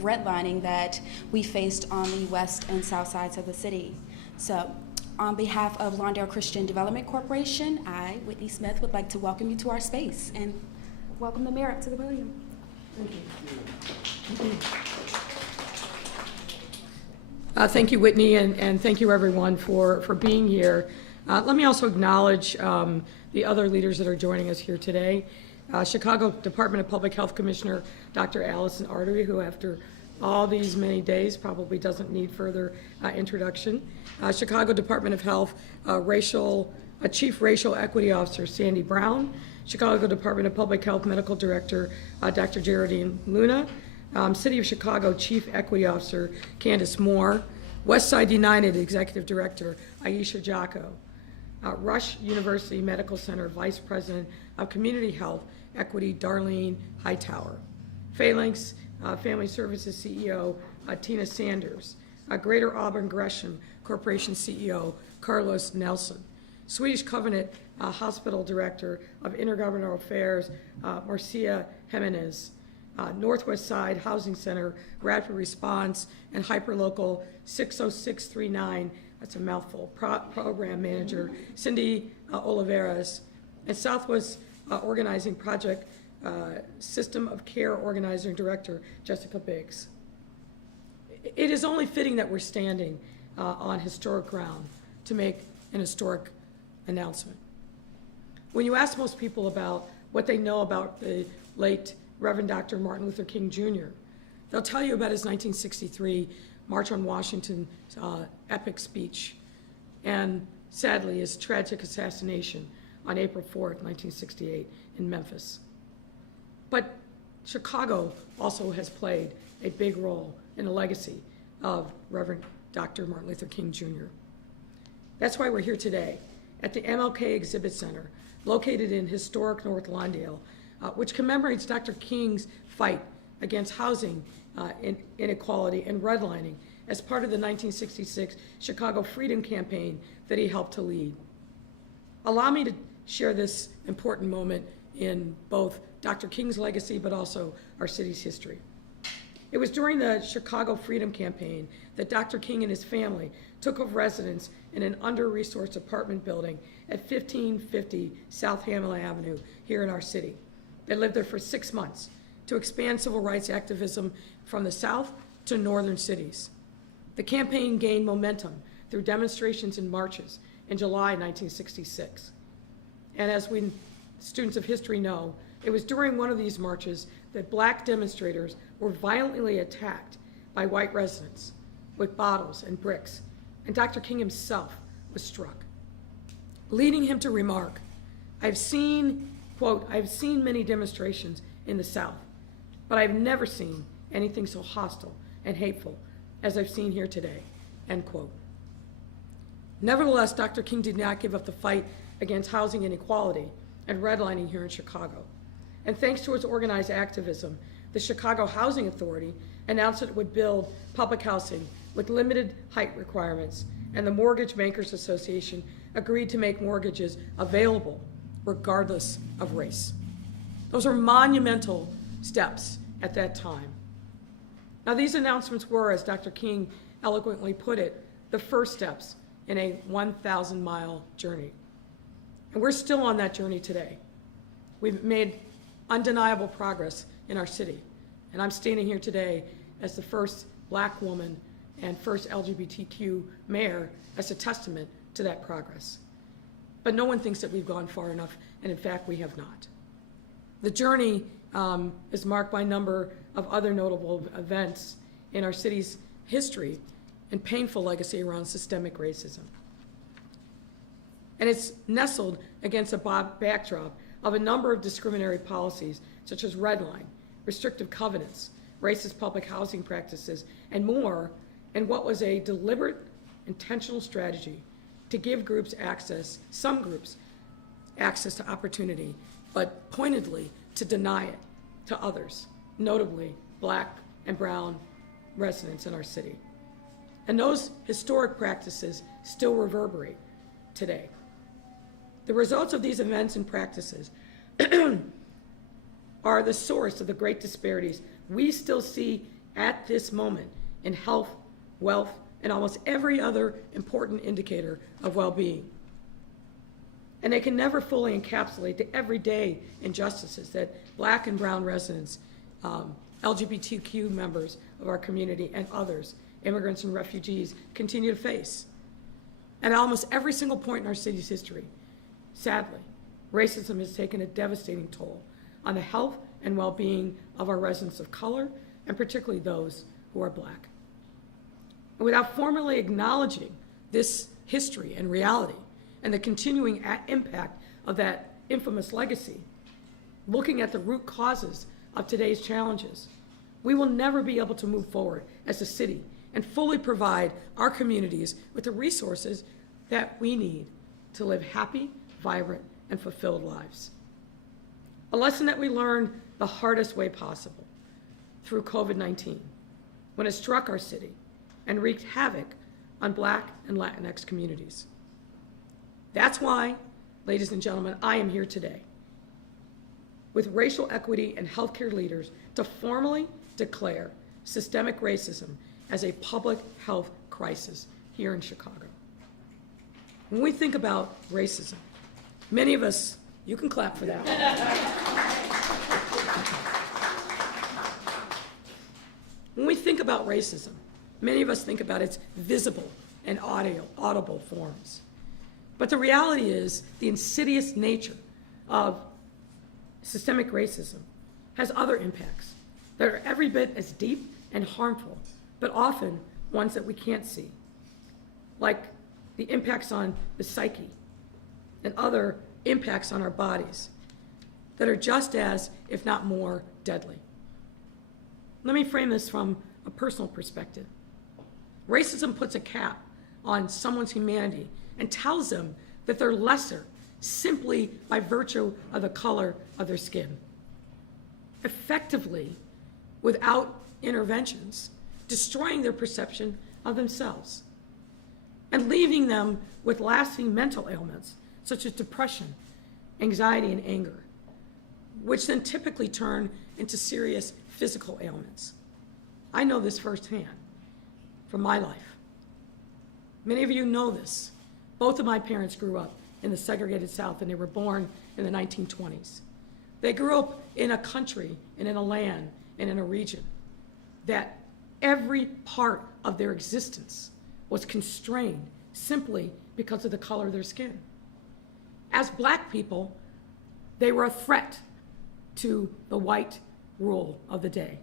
redlining that we faced on the west and south sides of the city. So on behalf of Lawndale Christian Development Corporation, I, Whitney Smith, would like to welcome you to our space and welcome the mayor up to the podium. Thank you. Thank you, Whitney, and thank you, everyone, for being here. Let me also acknowledge the other leaders that are joining us here today. Chicago Department of Public Health Commissioner Dr. Allison Artery, who after all these many days probably doesn't need further introduction. Chicago Department of Health Chief Racial Equity Officer Sandy Brown. Chicago Department of Public Health Medical Director Dr. Geraldine Luna. City of Chicago Chief Equity Officer Candace Moore. Westside United Executive Director Aisha Jocko. Rush University Medical Center Vice President of Community Health Equity Darlene Hightower. Phalanx Family Services CEO Tina Sanders. Greater Auburn Gresham Corporation CEO Carlos Nelson. Swedish Covenant Hospital Director of Intergovernmental Affairs Marcia Jimenez. Northwest Side Housing Center Rapid Response and Hyperlocal 60639, that's a mouthful, Program Manager Cindy Oliveras, and Southwest Organizing Project System of Care Organizer Director Jessica Biggs. It is only fitting that we're standing on historic ground to make an historic announcement. When you ask most people about what they know about the late Reverend Dr. Martin Luther King Jr., they'll tell you about his 1963 March on Washington epic speech, and sadly his tragic assassination on April 4th, 1968 in Memphis. But Chicago also has played a big role in the legacy of Reverend Dr. Martin Luther King Jr. That's why we're here today at the MLK Exhibit Center, located in historic North Lawndale, which commemorates Dr. King's fight against housing inequality and redlining as part of the 1966 Chicago Freedom Campaign that he helped to lead. Allow me to share this important moment in both Dr. King's legacy but also our city's history. It was during the Chicago Freedom Campaign that Dr. King and his family took up residence in an under-resourced apartment building at 1550 South Hamlin Avenue here in our city. They lived there for 6 months to expand civil rights activism from the South to northern cities. The campaign gained momentum through demonstrations and marches in July 1966. And as we students of history know, it was during one of these marches that black demonstrators were violently attacked by white residents with bottles and bricks, and Dr. King himself was struck, leading him to remark, I've seen, quote, I've seen many demonstrations in the South, but I've never seen anything so hostile and hateful as I've seen here today, end quote. Nevertheless, Dr. King did not give up the fight against housing inequality and redlining here in Chicago. And thanks to its organized activism, the Chicago Housing Authority announced that it would build public housing with limited height requirements, and the Mortgage Bankers Association agreed to make mortgages available regardless of race. Those are monumental steps at that time. Now, these announcements were, as Dr. King eloquently put it, the first steps in a 1,000-mile journey. And we're still on that journey today. We've made undeniable progress in our city. And I'm standing here today as the first black woman and first LGBTQ mayor as a testament to that progress. But no one thinks that we've gone far enough, and in fact, we have not. The journey is marked by a number of other notable events in our city's history and painful legacy around systemic racism. And it's nestled against a backdrop of a number of discriminatory policies, such as redlining, restrictive covenants, racist public housing practices, and more, and what was a deliberate, intentional strategy to give groups access, some groups, access to opportunity, but pointedly to deny it to others, notably black and brown residents in our city. And those historic practices still reverberate today. The results of these events and practices are the source of the great disparities we still see at this moment in health, wealth, and almost every other important indicator of well-being. And they can never fully encapsulate the everyday injustices that Black and brown residents, LGBTQ members of our community, and others, immigrants and refugees, continue to face. And at almost every single point in our city's history, sadly, racism has taken a devastating toll on the health and well-being of our residents of color, and particularly those who are Black. And without formally acknowledging this history and reality and the continuing impact of that infamous legacy, looking at the root causes of today's challenges, we will never be able to move forward as a city and fully provide our communities with the resources that we need to live happy, vibrant, and fulfilled lives. A lesson that we learned the hardest way possible through COVID-19, when it struck our city and wreaked havoc on Black and Latinx communities. That's why, ladies and gentlemen, I am here today with racial equity and healthcare leaders to formally declare systemic racism as a public health crisis here in Chicago. When we think about racism, many of us, you can clap for that. When we think about racism, many of us think about its visible and audible forms. But the reality is the insidious nature of systemic racism has other impacts that are every bit as deep and harmful, but often ones that we can't see, like the impacts on the psyche and other impacts on our bodies that are just as, if not more, deadly. Let me frame this from a personal perspective. Racism puts a cap on someone's humanity and tells them that they're lesser simply by virtue of the color of their skin. Effectively, without interventions, destroying their perception of themselves and leaving them with lasting mental ailments such as depression, anxiety, and anger, which then typically turn into serious physical ailments. I know this firsthand from my life. Many of you know this. Both of my parents grew up in the segregated South, and they were born in the 1920s. They grew up in a country and in a land and in a region that every part of their existence was constrained simply because of the color of their skin. As Black people, they were a threat to the white rule of the day.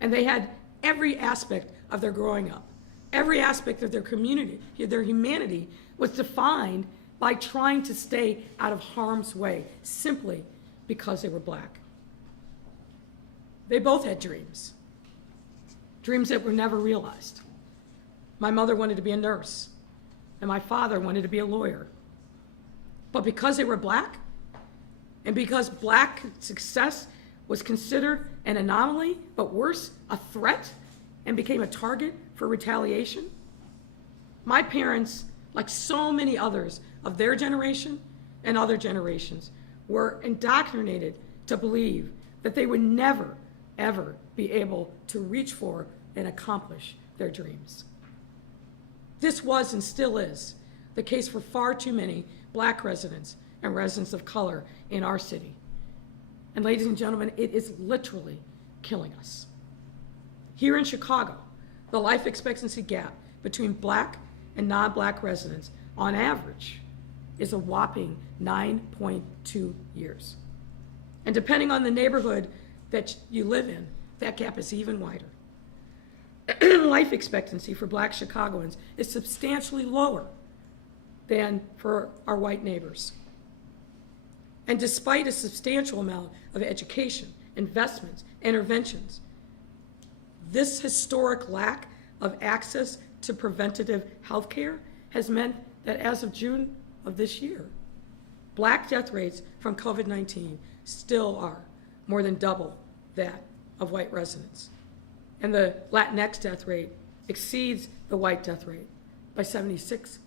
And they had every aspect of their growing up, every aspect of their community, their humanity was defined by trying to stay out of harm's way simply because they were Black. They both had dreams that were never realized. My mother wanted to be a nurse, and my father wanted to be a lawyer. But because they were Black, and because Black success was considered an anomaly, but worse, a threat, and became a target for retaliation, my parents, like so many others of their generation and other generations, were indoctrinated to believe that they would never, ever be able to reach for and accomplish their dreams. This was and still is the case for far too many Black residents and residents of color in our city. And ladies and gentlemen, it is literally killing us. Here in Chicago, the life expectancy gap between Black and non-Black residents on average is a whopping 9.2 years. And depending on the neighborhood that you live in, that gap is even wider. Life expectancy for Black Chicagoans is substantially lower than for our white neighbors. And despite a substantial amount of education, investments, interventions, this historic lack of access to preventative health care has meant that as of June of this year, Black death rates from COVID-19 still are more than double that of white residents. And the Latinx death rate exceeds the white death rate by 76%.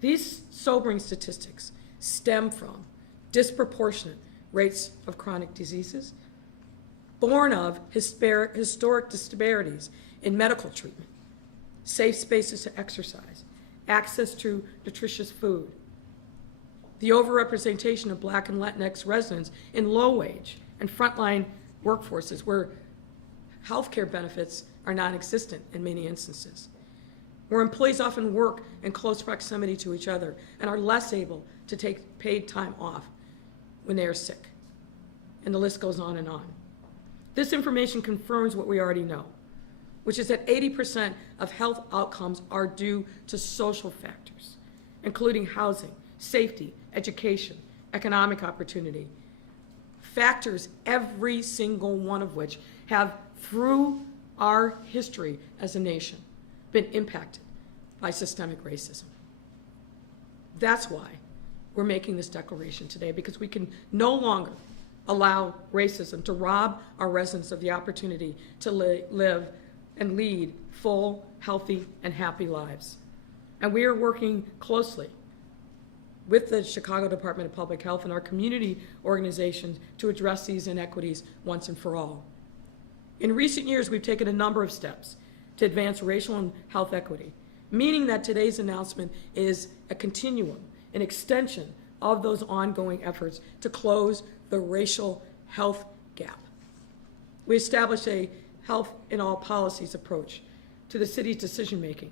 These sobering statistics stem from disproportionate rates of chronic diseases, born of historic disparities in medical treatment, safe spaces to exercise, access to nutritious food, the overrepresentation of Black and Latinx residents in low-wage and frontline workforces where healthcare benefits are non-existent in many instances, where employees often work in close proximity to each other and are less able to take paid time off when they are sick. And the list goes on and on. This information confirms what we already know, which is that 80% of health outcomes are due to social factors, including housing, safety, education, economic opportunity. Factors, every single one of which have, through our history as a nation, been impacted by systemic racism. That's why we're making this declaration today, because we can no longer allow racism to rob our residents of the opportunity to live and lead full, healthy, and happy lives. And we are working closely with the Chicago Department of Public Health and our community organizations to address these inequities once and for all. In recent years, we've taken a number of steps to advance racial and health equity, meaning that today's announcement is a continuum, an extension of those ongoing efforts to close the racial health gap. We established a health in all policies approach to the city's decision-making,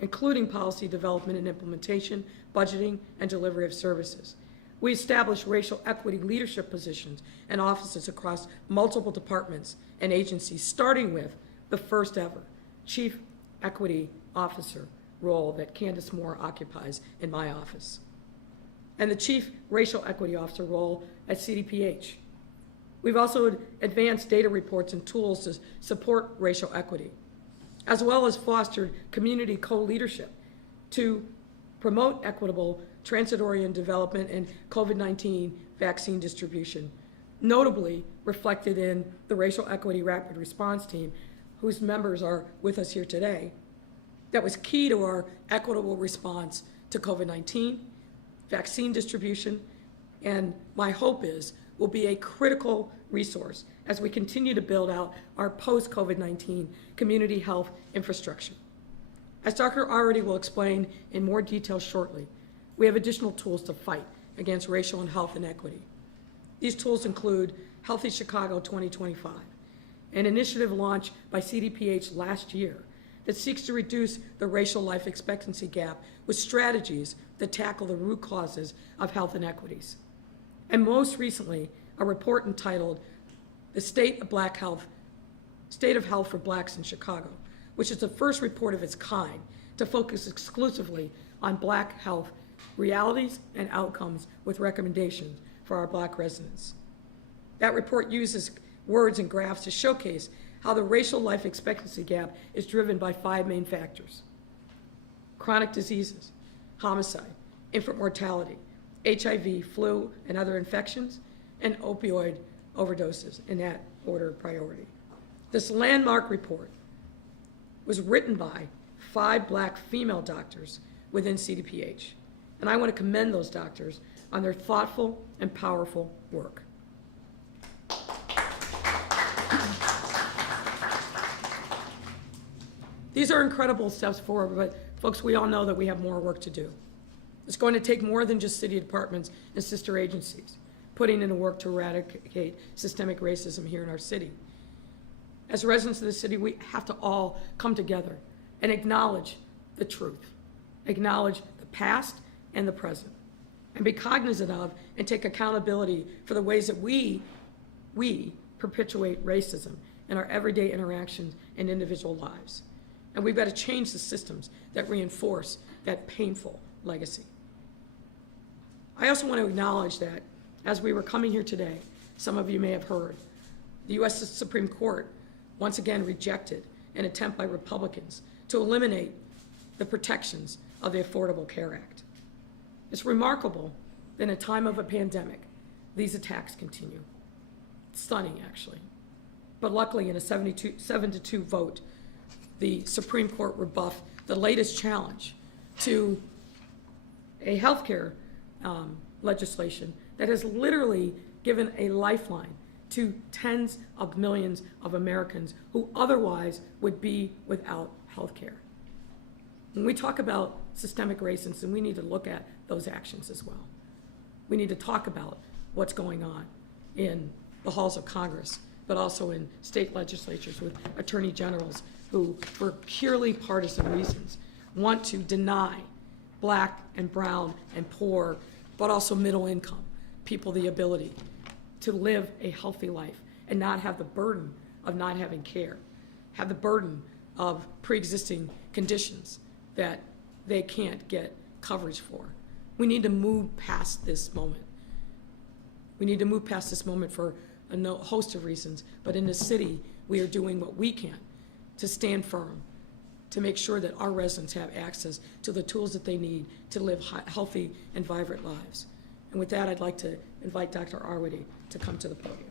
including policy development and implementation, budgeting, and delivery of services. We established racial equity leadership positions and offices across multiple departments and agencies, starting with the first ever Chief Equity Officer role that Candace Moore occupies in my office, and the Chief Racial Equity Officer role at CDPH. We've also advanced data reports and tools to support racial equity, as well as fostered community co-leadership to promote equitable transit-oriented development and COVID-19 vaccine distribution, notably reflected in the Racial Equity Rapid Response Team, whose members are with us here today. That was key to our equitable response to COVID-19, vaccine distribution, and my hope is will be a critical resource as we continue to build out our post-COVID-19 community health infrastructure. As Dr. Arity will explain in more detail shortly, we have additional tools to fight against racial and health inequity. These tools include Healthy Chicago 2025, an initiative launched by CDPH last year that seeks to reduce the racial life expectancy gap with strategies that tackle the root causes of health inequities. And most recently, a report entitled The State of Health for Blacks in Chicago, which is the first report of its kind to focus exclusively on Black health realities and outcomes with recommendations for our Black residents. That report uses words and graphs to showcase how the racial life expectancy gap is driven by 5 main factors: chronic diseases, homicide, infant mortality, HIV, flu, and other infections, and opioid overdoses, in that order of priority. This landmark report was written by 5 Black female doctors within CDPH, and I want to commend those doctors on their thoughtful and powerful work. These are incredible steps forward, but folks, we all know that we have more work to do. It's going to take more than just city departments and sister agencies putting in the work to eradicate systemic racism here in our city. As residents of the city, we have to all come together and acknowledge the truth, acknowledge the past and the present, and be cognizant of and take accountability for the ways that we perpetuate racism in our everyday interactions and individual lives. And we've got to change the systems that reinforce that painful legacy. I also want to acknowledge that as we were coming here today, some of you may have heard, the U.S. Supreme Court once again rejected an attempt by Republicans to eliminate the protections of the Affordable Care Act. It's remarkable that in a time of a pandemic, these attacks continue. It's stunning, actually. But luckily, in a 7-2 vote, the Supreme Court rebuffed the latest challenge to a healthcare legislation that has literally given a lifeline to tens of millions of Americans who otherwise would be without health care. When we talk about systemic racism, we need to look at those actions as well. We need to talk about what's going on in the halls of Congress, but also in state legislatures with attorney generals who, for purely partisan reasons, want to deny black and brown and poor, but also middle income people the ability to live a healthy life and not have the burden of not having care, have the burden of pre-existing conditions that they can't get coverage for. We need to move past this moment. We need to move past this moment for a host of reasons, but in the city, we are doing what we can to stand firm, to make sure that our residents have access to the tools that they need to live healthy and vibrant lives. And with that, I'd like to invite Dr. Arwady to come to the podium.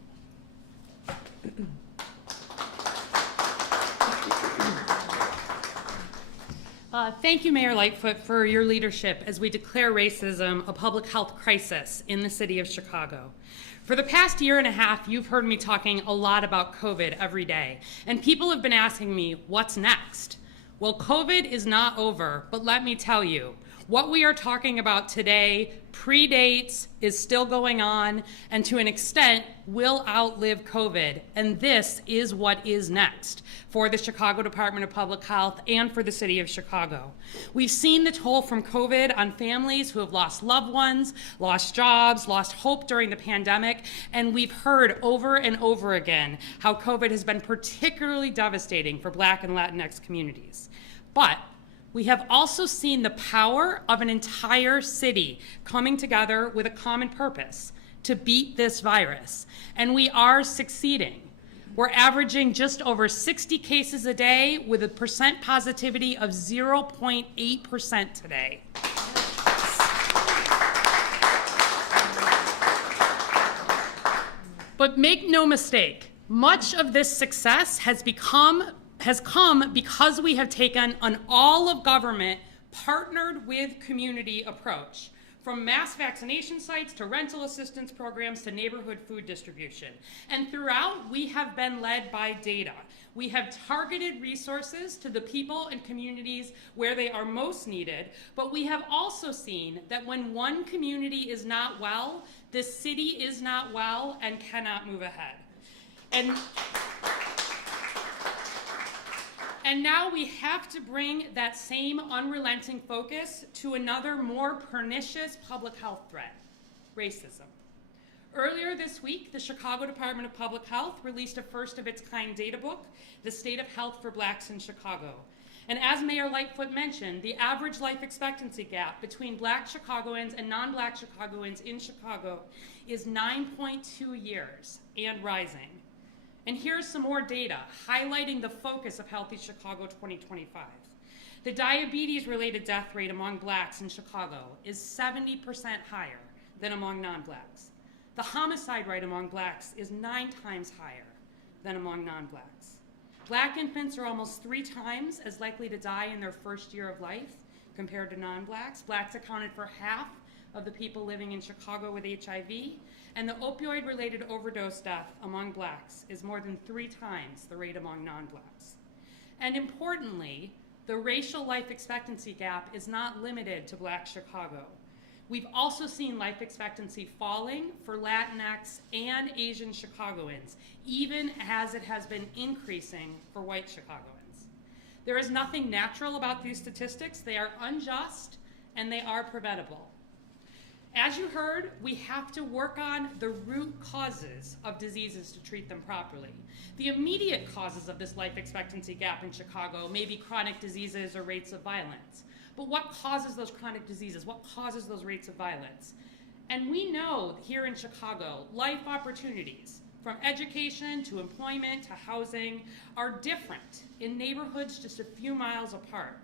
Thank you, Mayor Lightfoot, for your leadership as we declare racism a public health crisis in the city of Chicago. For the past year and a half, you've heard me talking a lot about COVID every day, and people have been asking me, what's next? Well, COVID is not over, but let me tell you, what we are talking about today predates, is still going on, and to an extent will outlive COVID. And this is what is next for the Chicago Department of Public Health and for the city of Chicago. We've seen the toll from COVID on families who have lost loved ones, lost jobs, lost hope during the pandemic, and we've heard over and over again how COVID has been particularly devastating for Black and Latinx communities. But we have also seen the power of an entire city coming together with a common purpose to beat this virus, and we are succeeding. We're averaging just over 60 cases a day with a percent positivity of 0.8% today. But make no mistake, much of this success has come because we have taken an all-of-government, partnered-with-community approach, from mass vaccination sites to rental assistance programs to neighborhood food distribution. And throughout, we have been led by data. We have targeted resources to the people and communities where they are most needed, but we have also seen that when one community is not well, the city is not well and cannot move ahead. And now we have to bring that same unrelenting focus to another more pernicious public health threat, racism. Earlier this week, the Chicago Department of Public Health released a first-of-its-kind data book, The State of Health for Blacks in Chicago. And as Mayor Lightfoot mentioned, the average life expectancy gap between Black Chicagoans and non-Black Chicagoans in Chicago is 9.2 years and rising. And here's some more data highlighting the focus of Healthy Chicago 2025. The diabetes-related death rate among Blacks in Chicago is 70% higher than among non-Blacks. The homicide rate among Blacks is 9 times higher than among non-Blacks. Black infants are almost 3 times as likely to die in their first year of life compared to non-Blacks. Blacks accounted for half of the people living in Chicago with HIV, and the opioid-related overdose death among Blacks is more than 3 times the rate among non-Blacks. And importantly, the racial life expectancy gap is not limited to Black Chicago. We've also seen life expectancy falling for Latinx and Asian Chicagoans, even as it has been increasing for white Chicagoans. There is nothing natural about these statistics. They are unjust and they are preventable. As you heard, we have to work on the root causes of diseases to treat them properly. The immediate causes of this life expectancy gap in Chicago may be chronic diseases or rates of violence. But what causes those chronic diseases? What causes those rates of violence? And we know here in Chicago, life opportunities, from education to employment to housing, are different in neighborhoods just a few miles apart.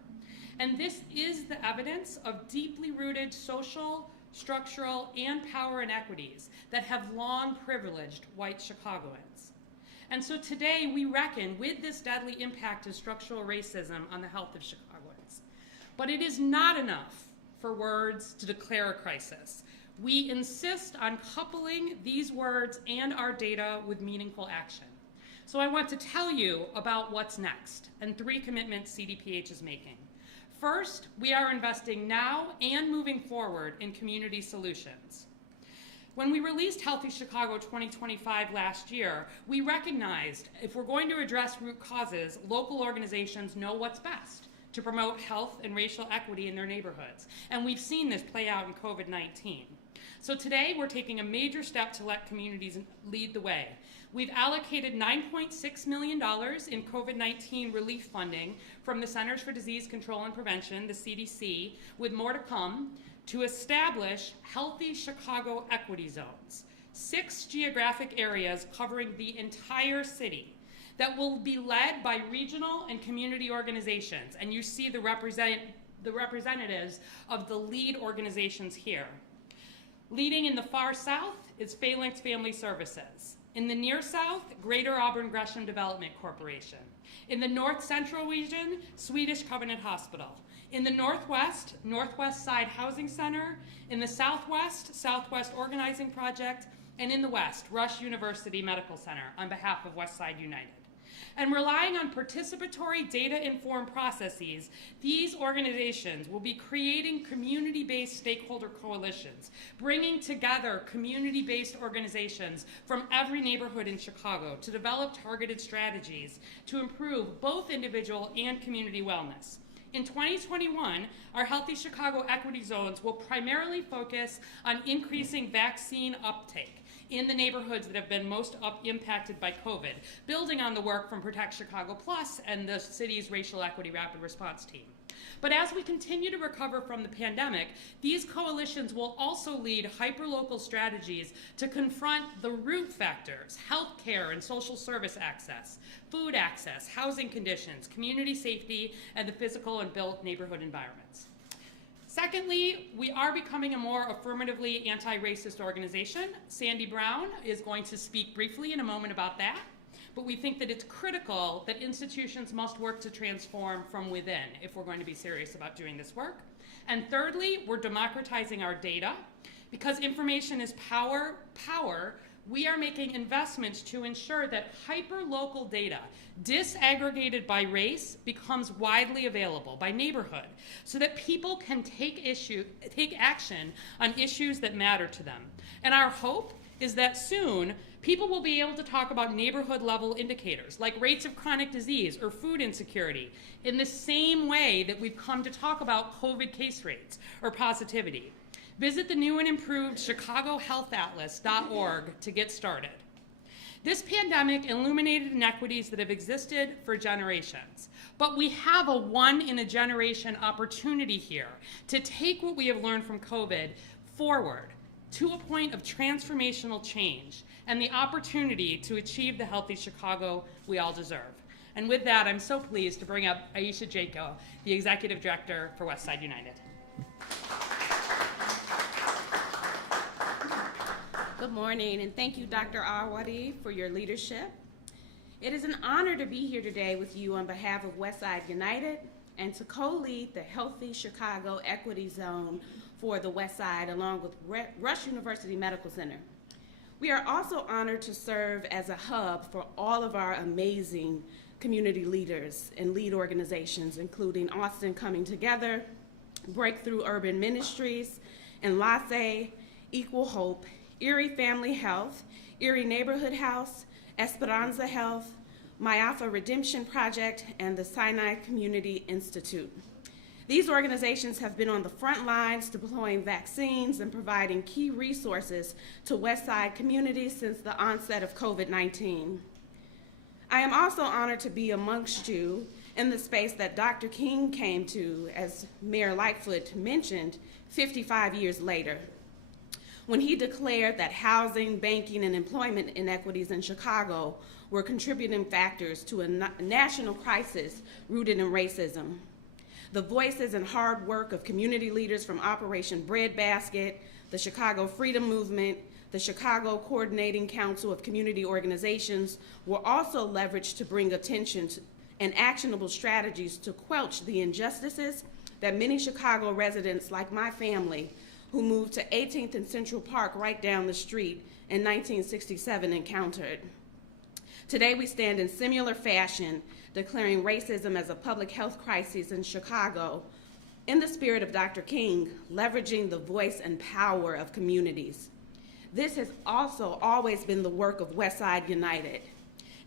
And this is the evidence of deeply rooted social, structural, and power inequities that have long privileged white Chicagoans. And so today we reckon with this deadly impact of structural racism on the health of Chicagoans. But it is not enough for words to declare a crisis. We insist on coupling these words and our data with meaningful action. So I want to tell you about what's next and 3 commitments CDPH is making. First, we are investing now and moving forward in community solutions. When we released Healthy Chicago 2025 last year, we recognized if we're going to address root causes, local organizations know what's best to promote health and racial equity in their neighborhoods. And we've seen this play out in COVID-19. So today, we're taking a major step to let communities lead the way. We've allocated $9.6 million in COVID-19 relief funding from the Centers for Disease Control and Prevention, the CDC, with more to come, to establish Healthy Chicago Equity Zones, 6 geographic areas covering the entire city that will be led by regional and community organizations. And you see the representatives of the lead organizations here. Leading in the far south is Phalanx Family Services. In the near south, Greater Auburn Gresham Development Corporation. In the north central region, Swedish Covenant Hospital. In the northwest, Northwest Side Housing Center. In the southwest, Southwest Organizing Project. And in the west, Rush University Medical Center on behalf of Westside United. And relying on participatory data-informed processes, these organizations will be creating community-based stakeholder coalitions, bringing together community-based organizations from every neighborhood in Chicago to develop targeted strategies to improve both individual and community wellness. In 2021, our Healthy Chicago Equity Zones will primarily focus on increasing vaccine uptake in the neighborhoods that have been most impacted by COVID, building on the work from Protect Chicago Plus and the city's Racial Equity Rapid Response Team. But as we continue to recover from the pandemic, these coalitions will also lead hyperlocal strategies to confront the root factors: healthcare and social service access, food access, housing conditions, community safety, and the physical and built neighborhood environments. Secondly, we are becoming a more affirmatively anti-racist organization. Sandy Brown is going to speak briefly in a moment about that, but we think that it's critical that institutions must work to transform from within if we're going to be serious about doing this work. And thirdly, we're democratizing our data. Because information is power, we are making investments to ensure that hyper-local data, disaggregated by race, becomes widely available by neighborhood so that people can take action on issues that matter to them. And our hope is that soon people will be able to talk about neighborhood-level indicators like rates of chronic disease or food insecurity in the same way that we've come to talk about COVID case rates or positivity. Visit the new and improved chicagohealthatlas.org to get started. This pandemic illuminated inequities that have existed for generations, but we have a one-in-a-generation opportunity here to take what we have learned from COVID forward to a point of transformational change and the opportunity to achieve the healthy Chicago we all deserve. And with that, I'm so pleased to bring up Aisha Jaco, the Executive Director for Westside United. Good morning, and thank you, Dr. Awadi, for your leadership. It is an honor to be here today with you on behalf of Westside United and to co-lead the Healthy Chicago Equity Zone for the Westside, along with Rush University Medical Center. We are also honored to serve as a hub for all of our amazing community leaders and lead organizations, including Austin Coming Together, Breakthrough Urban Ministries, Enlace, Equal Hope, Erie Family Health, Erie Neighborhood House, Esperanza Health, Myafa Redemption Project, and the Sinai Community Institute. These organizations have been on the front lines deploying vaccines and providing key resources to Westside communities since the onset of COVID-19. I am also honored to be amongst you in the space that Dr. King came to, as Mayor Lightfoot mentioned, 55 years later, when he declared that housing, banking, and employment inequities in Chicago were contributing factors to a national crisis rooted in racism. The voices and hard work of community leaders from Operation Breadbasket, the Chicago Freedom Movement, the Chicago Coordinating Council of Community Organizations were also leveraged to bring attention to and actionable strategies to quench the injustices that many Chicago residents, like my family, who moved to 18th and Central Park right down the street in 1967 encountered. Today we stand in similar fashion, declaring racism as a public health crisis in Chicago, in the spirit of Dr. King, leveraging the voice and power of communities. This has also always been the work of Westside United.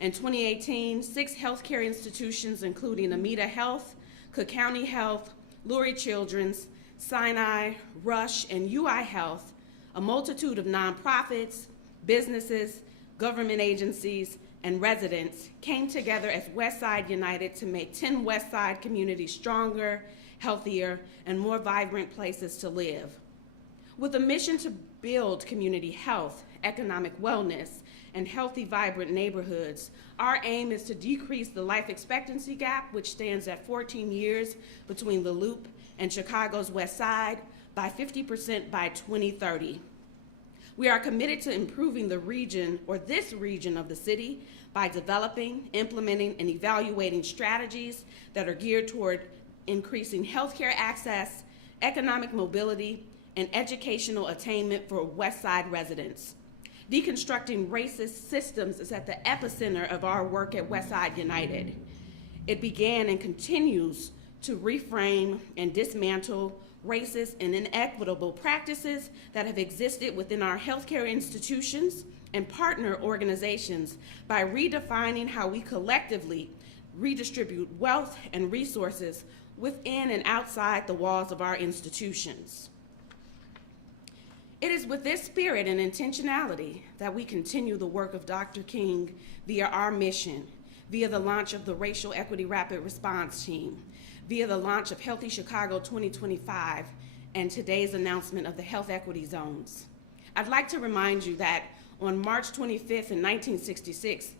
In 2018, 6 healthcare institutions, including Amita Health, Cook County Health, Lurie Children's, Sinai, Rush, and UI Health, a multitude of nonprofits, businesses, government agencies, and residents came together as Westside United to make 10 Westside communities stronger, healthier, and more vibrant places to live. With a mission to build community health, economic wellness, and healthy, vibrant neighborhoods, our aim is to decrease the life expectancy gap, which stands at 14 years between the Loop and Chicago's West Side, by 50% by 2030. We are committed to improving the region, or this region of the city, by developing, implementing, and evaluating strategies that are geared toward increasing healthcare access, economic mobility, and educational attainment for West Side residents. Deconstructing racist systems is at the epicenter of our work at Westside United. It began and continues to reframe and dismantle racist and inequitable practices that have existed within our healthcare institutions and partner organizations by redefining how we collectively redistribute wealth and resources within and outside the walls of our institutions. It is with this spirit and intentionality that we continue the work of Dr. King via our mission, via the launch of the Racial Equity Rapid Response Team, via the launch of Healthy Chicago 2025, and today's announcement of the Health Equity Zones. I'd like to remind you that on March 25th in 1966,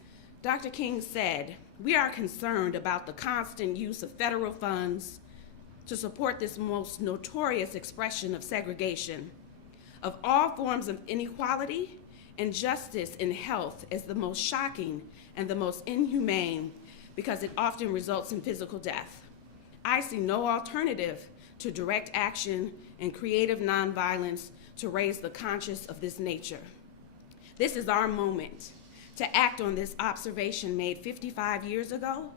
Dr. King said, "We are concerned about the constant use of federal funds to support this most notorious expression of segregation. Of all forms of inequality, injustice in health is the most shocking and the most inhumane because it often results in physical death. I see no alternative to direct action and creative nonviolence to raise the conscience of this nature. This is our moment to act on this observation made 55 years ago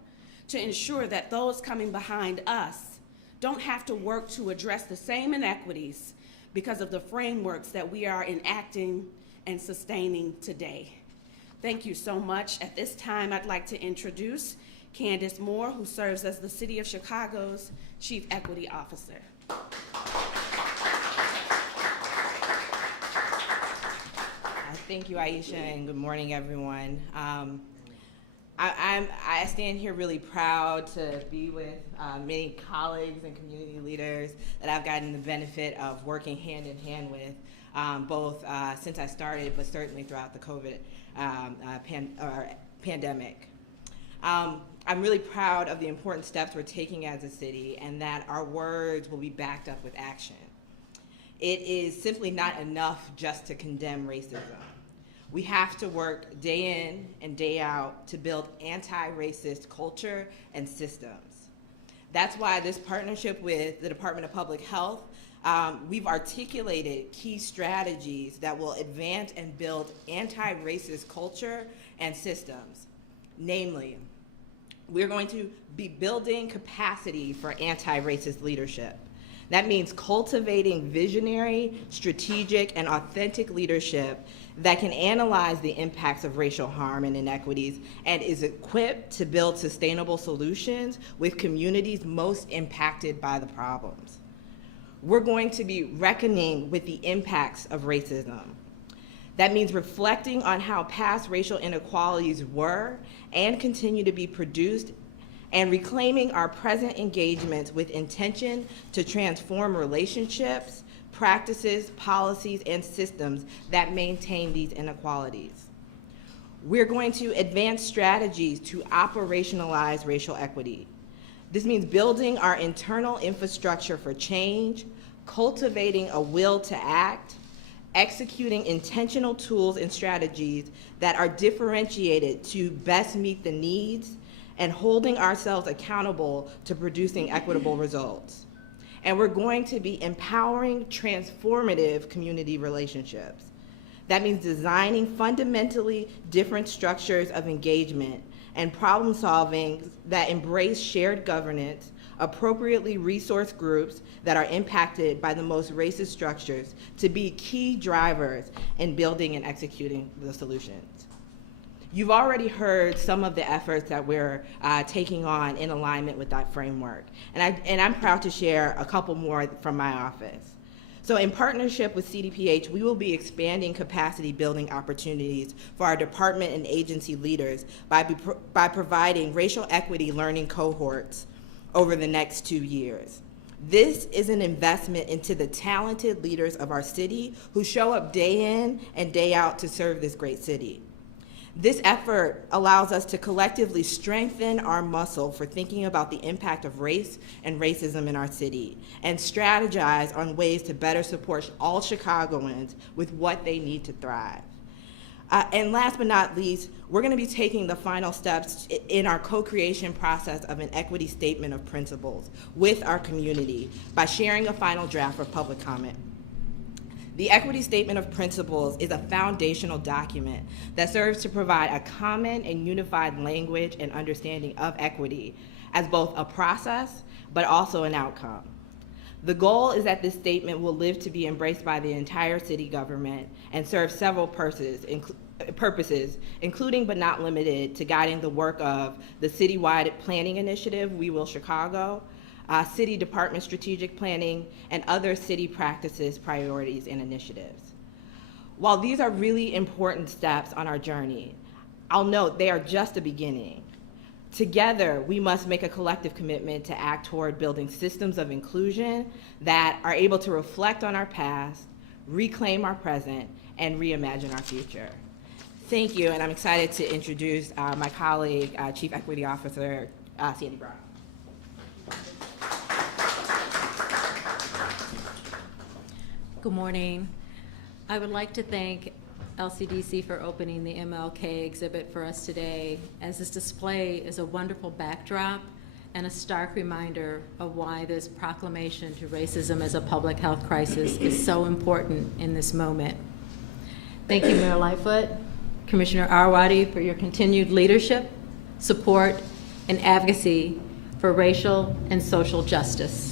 to ensure that those coming behind us don't have to work to address the same inequities because of the frameworks that we are enacting and sustaining today." Thank you so much. At this time, I'd like to introduce Candace Moore, who serves as the City of Chicago's Chief Equity Officer. Thank you, Aisha, and good morning, everyone. I stand here really proud to be with many colleagues and community leaders that I've gotten the benefit of working hand in hand with, both since I started, but certainly throughout the COVID pandemic. I'm really proud of the important steps we're taking as a city and that our words will be backed up with action. It is simply not enough just to condemn racism. We have to work day in and day out to build anti-racist culture and systems. That's why this partnership with the Department of Public Health, we've articulated key strategies that will advance and build anti-racist culture and systems. Namely, we're going to be building capacity for anti-racist leadership. That means cultivating visionary, strategic, and authentic leadership that can analyze the impacts of racial harm and inequities and is equipped to build sustainable solutions with communities most impacted by the problems. We're going to be reckoning with the impacts of racism. That means reflecting on how past racial inequalities were and continue to be produced and reclaiming our present engagements with intention to transform relationships, practices, policies, and systems that maintain these inequalities. We're going to advance strategies to operationalize racial equity. This means building our internal infrastructure for change, cultivating a will to act, executing intentional tools and strategies that are differentiated to best meet the needs, and holding ourselves accountable to producing equitable results. And we're going to be empowering transformative community relationships. That means designing fundamentally different structures of engagement and problem solving that embrace shared governance, appropriately resource groups that are impacted by the most racist structures to be key drivers in building and executing the solutions. You've already heard some of the efforts that we're taking on in alignment with that framework, and I'm proud to share a couple more from my office. So in partnership with CDPH, we will be expanding capacity building opportunities for our department and agency leaders by providing racial equity learning cohorts over the next 2 years. This is an investment into the talented leaders of our city who show up day in and day out to serve this great city. This effort allows us to collectively strengthen our muscle for thinking about the impact of race and racism in our city and strategize on ways to better support all Chicagoans with what they need to thrive. And last but not least, we're going to be taking the final steps in our co-creation process of an equity statement of principles with our community by sharing a final draft for public comment. The Equity Statement of Principles is a foundational document that serves to provide a common and unified language and understanding of equity as both a process, but also an outcome. The goal is that this statement will live to be embraced by the entire city government and serve several purposes, including but not limited to guiding the work of the citywide planning initiative, We Will Chicago, city department strategic planning, and other city practices, priorities, and initiatives. While these are really important steps on our journey, I'll note they are just the beginning. Together, we must make a collective commitment to act toward building systems of inclusion that are able to reflect on our past, reclaim our present, and reimagine our future. Thank you, and I'm excited to introduce my colleague, Chief Equity Officer, Sandy Brown. Good morning. I would like to thank LCDC for opening the MLK exhibit for us today, as this display is a wonderful backdrop and a stark reminder of why this proclamation to racism as a public health crisis is so important in this moment. Thank you, Mayor Lightfoot, Commissioner Arwady, for your continued leadership, support, and advocacy for racial and social justice.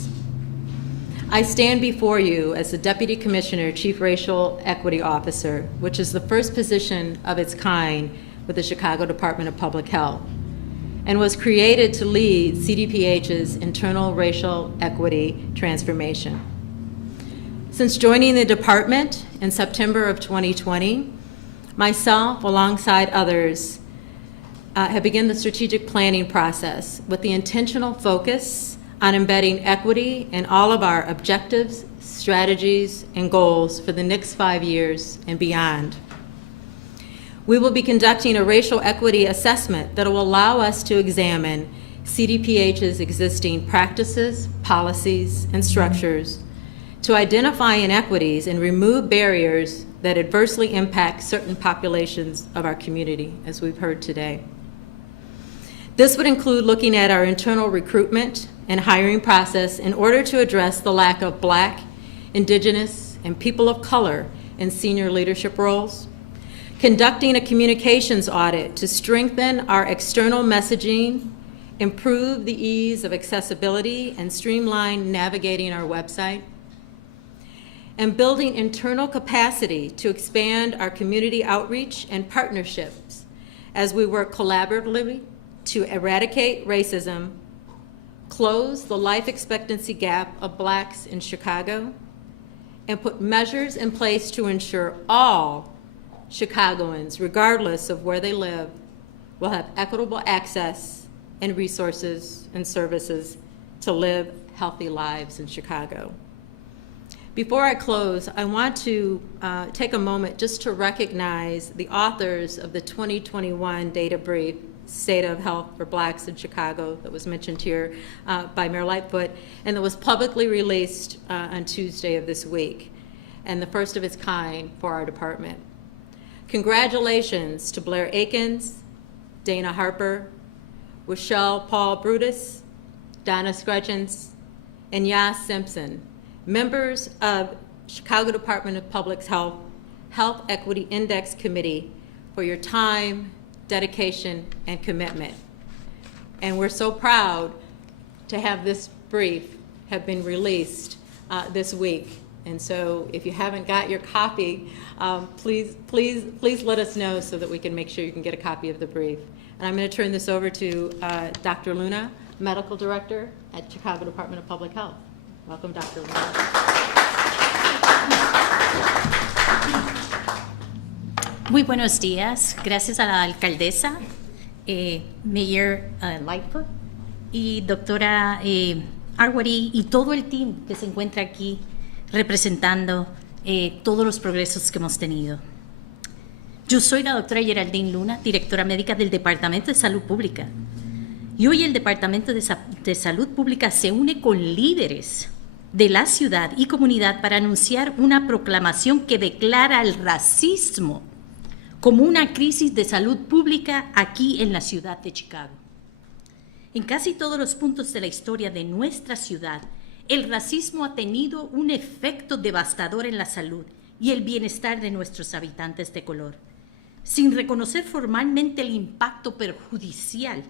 I stand before you as the Deputy Commissioner, Chief Racial Equity Officer, which is the first position of its kind with the Chicago Department of Public Health, and was created to lead CDPH's internal racial equity transformation. Since joining the department in September of 2020, myself, alongside others, have begun the strategic planning process with the intentional focus on embedding equity in all of our objectives, strategies, and goals for the next 5 years and beyond. We will be conducting a racial equity assessment that will allow us to examine CDPH's existing practices, policies, and structures to identify inequities and remove barriers that adversely impact certain populations of our community, as we've heard today. This would include looking at our internal recruitment and hiring process in order to address the lack of Black, Indigenous, and people of color in senior leadership roles, conducting a communications audit to strengthen our external messaging, improve the ease of accessibility, and streamline navigating our website, and building internal capacity to expand our community outreach and partnerships as we work collaboratively to eradicate racism, close the life expectancy gap of Blacks in Chicago, and put measures in place to ensure all Chicagoans, regardless of where they live, will have equitable access and resources and services to live healthy lives in Chicago. Before I close, I want to take a moment just to recognize the authors of the 2021 data brief, State of Health for Blacks in Chicago, that was mentioned here by Mayor Lightfoot, and that was publicly released on Tuesday of this week, and the first of its kind for our department. Congratulations to Blair Akins, Dana Harper, Rochelle Paul Brutus, Donna Scrutchins, and Yas Simpson, members of Chicago Department of Public Health Health Equity Index Committee, for your time, dedication, and commitment. And we're so proud to have this brief have been released this week. And so if you haven't got your copy, please let us know so that we can make sure you can get a copy of the brief. And I'm going to turn this over to Dr. Luna, Medical Director at Chicago Department of Public Health. Welcome, Dr. Luna. Muy buenos días. Gracias a la alcaldesa, Mayor Lightfoot, y doctora Arwady, y todo el team que se encuentra aquí representando todos los progresos que hemos tenido. Yo soy la doctora Geraldine Luna, directora médica del Departamento de Salud Pública. Y hoy el Departamento de Salud Pública se une con líderes de la ciudad y comunidad para anunciar una proclamación que declara el racismo como una crisis de salud pública aquí en la ciudad de Chicago. En casi todos los puntos de la historia de nuestra ciudad, el racismo ha tenido un efecto devastador en la salud y el bienestar de nuestros habitantes de color. Sin reconocer formalmente el impacto perjudicial,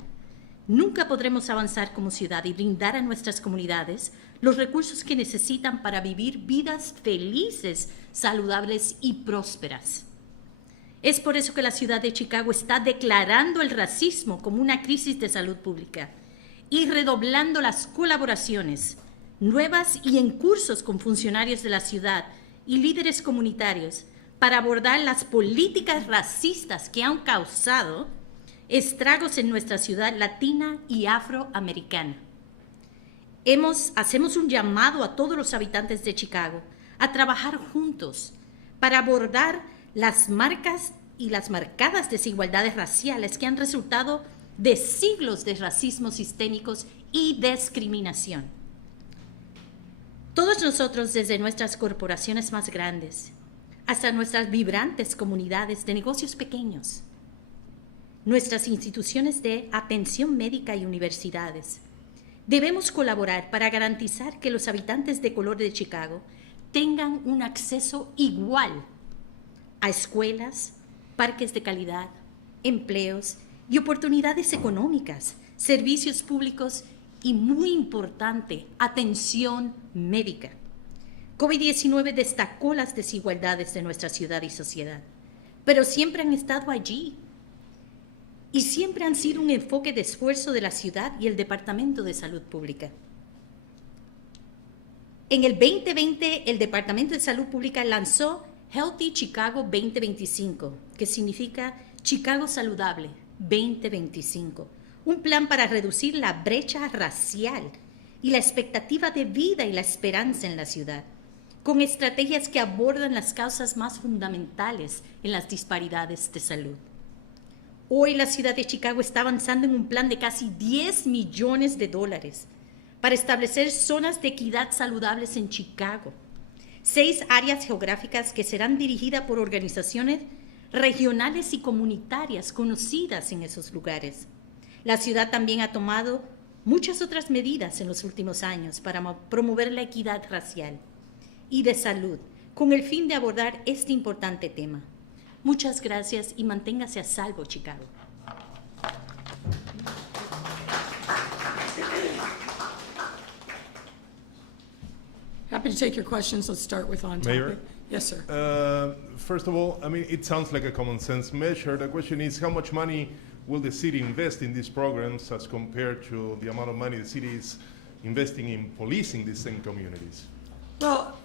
nunca podremos avanzar como ciudad y brindar a nuestras comunidades los recursos que necesitan para vivir vidas felices, saludables y prósperas. Es por eso que la ciudad de Chicago está declarando el racismo como una crisis de salud pública y redoblando las colaboraciones nuevas y en cursos con funcionarios de la ciudad y líderes comunitarios para abordar las políticas racistas que han causado estragos en nuestra ciudad latina y afroamericana. Hacemos un llamado a todos los habitantes de Chicago a trabajar juntos para abordar las marcas y las marcadas desigualdades raciales que han resultado de siglos de racismo sistémicos y discriminación. Todos nosotros, desde nuestras corporaciones más grandes hasta nuestras vibrantes comunidades de negocios pequeños, nuestras instituciones de atención médica y universidades, debemos colaborar para garantizar que los habitantes de color de Chicago tengan un acceso igual a escuelas, parques de calidad, empleos y oportunidades económicas, servicios públicos y, muy importante, atención médica. COVID-19 destacó las desigualdades de nuestra ciudad y sociedad, pero siempre han estado allí y siempre han sido un enfoque de esfuerzo de la ciudad y el Departamento de Salud Pública. En el 2020, el Departamento de Salud Pública lanzó Healthy Chicago 2025, que significa Chicago Saludable 2025, un plan para reducir la brecha racial y la expectativa de vida y la esperanza en la ciudad, con estrategias que abordan las causas más fundamentales en las disparidades de salud. Hoy la ciudad de Chicago está avanzando en un plan de casi $10 millones para establecer zonas de equidad saludables en Chicago, 6 áreas geográficas que serán dirigidas por organizaciones regionales y comunitarias conocidas en esos lugares. La ciudad también ha tomado muchas otras medidas en los últimos años para promover la equidad racial y de salud, con el fin de abordar este importante tema. Muchas gracias y manténgase a salvo, Chicago. Happy to take your questions. Let's start with on topic. Mayor? Yes, sir. First of all, I mean, it sounds like a common sense measure. The question is, how much money will the city invest in these programs as compared to the amount of money the city is investing in policing these same communities? Well,